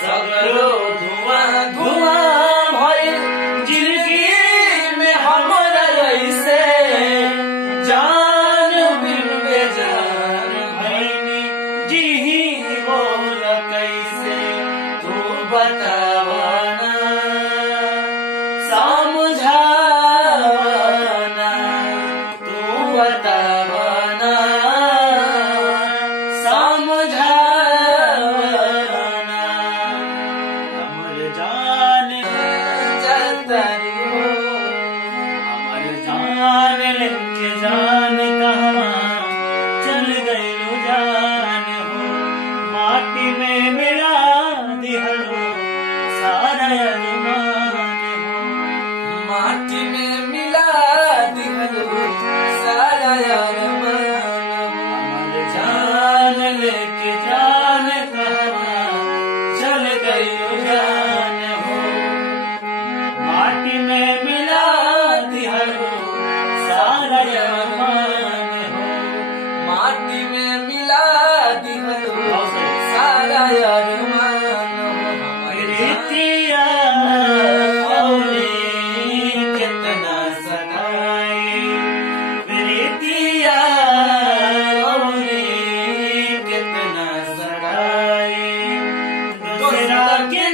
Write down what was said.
सगरो धुआं धुआं भइल जिंदगी में हमरा ऐसे जान बिन बेजान भइनी जी बोल कैसे तू बतावना समझावना तू बतावना समझावना हमर जान जतरी हो हमर जान लेके जान कहाँ चल गइलू जान हो माटी में मिला दिहलो सारा अरमान हो माटी में मिला दिहलो सारा अरमान हो हमर जान लेके जान कहाँ चल गइलू जान हो माटी में मिला दिहलो सारा अरमान हो माटी में मिला दिहलो सारा अरमान हो रीतिया औरे कितना सताए रीतिया औरे कितना सताए दूसरा के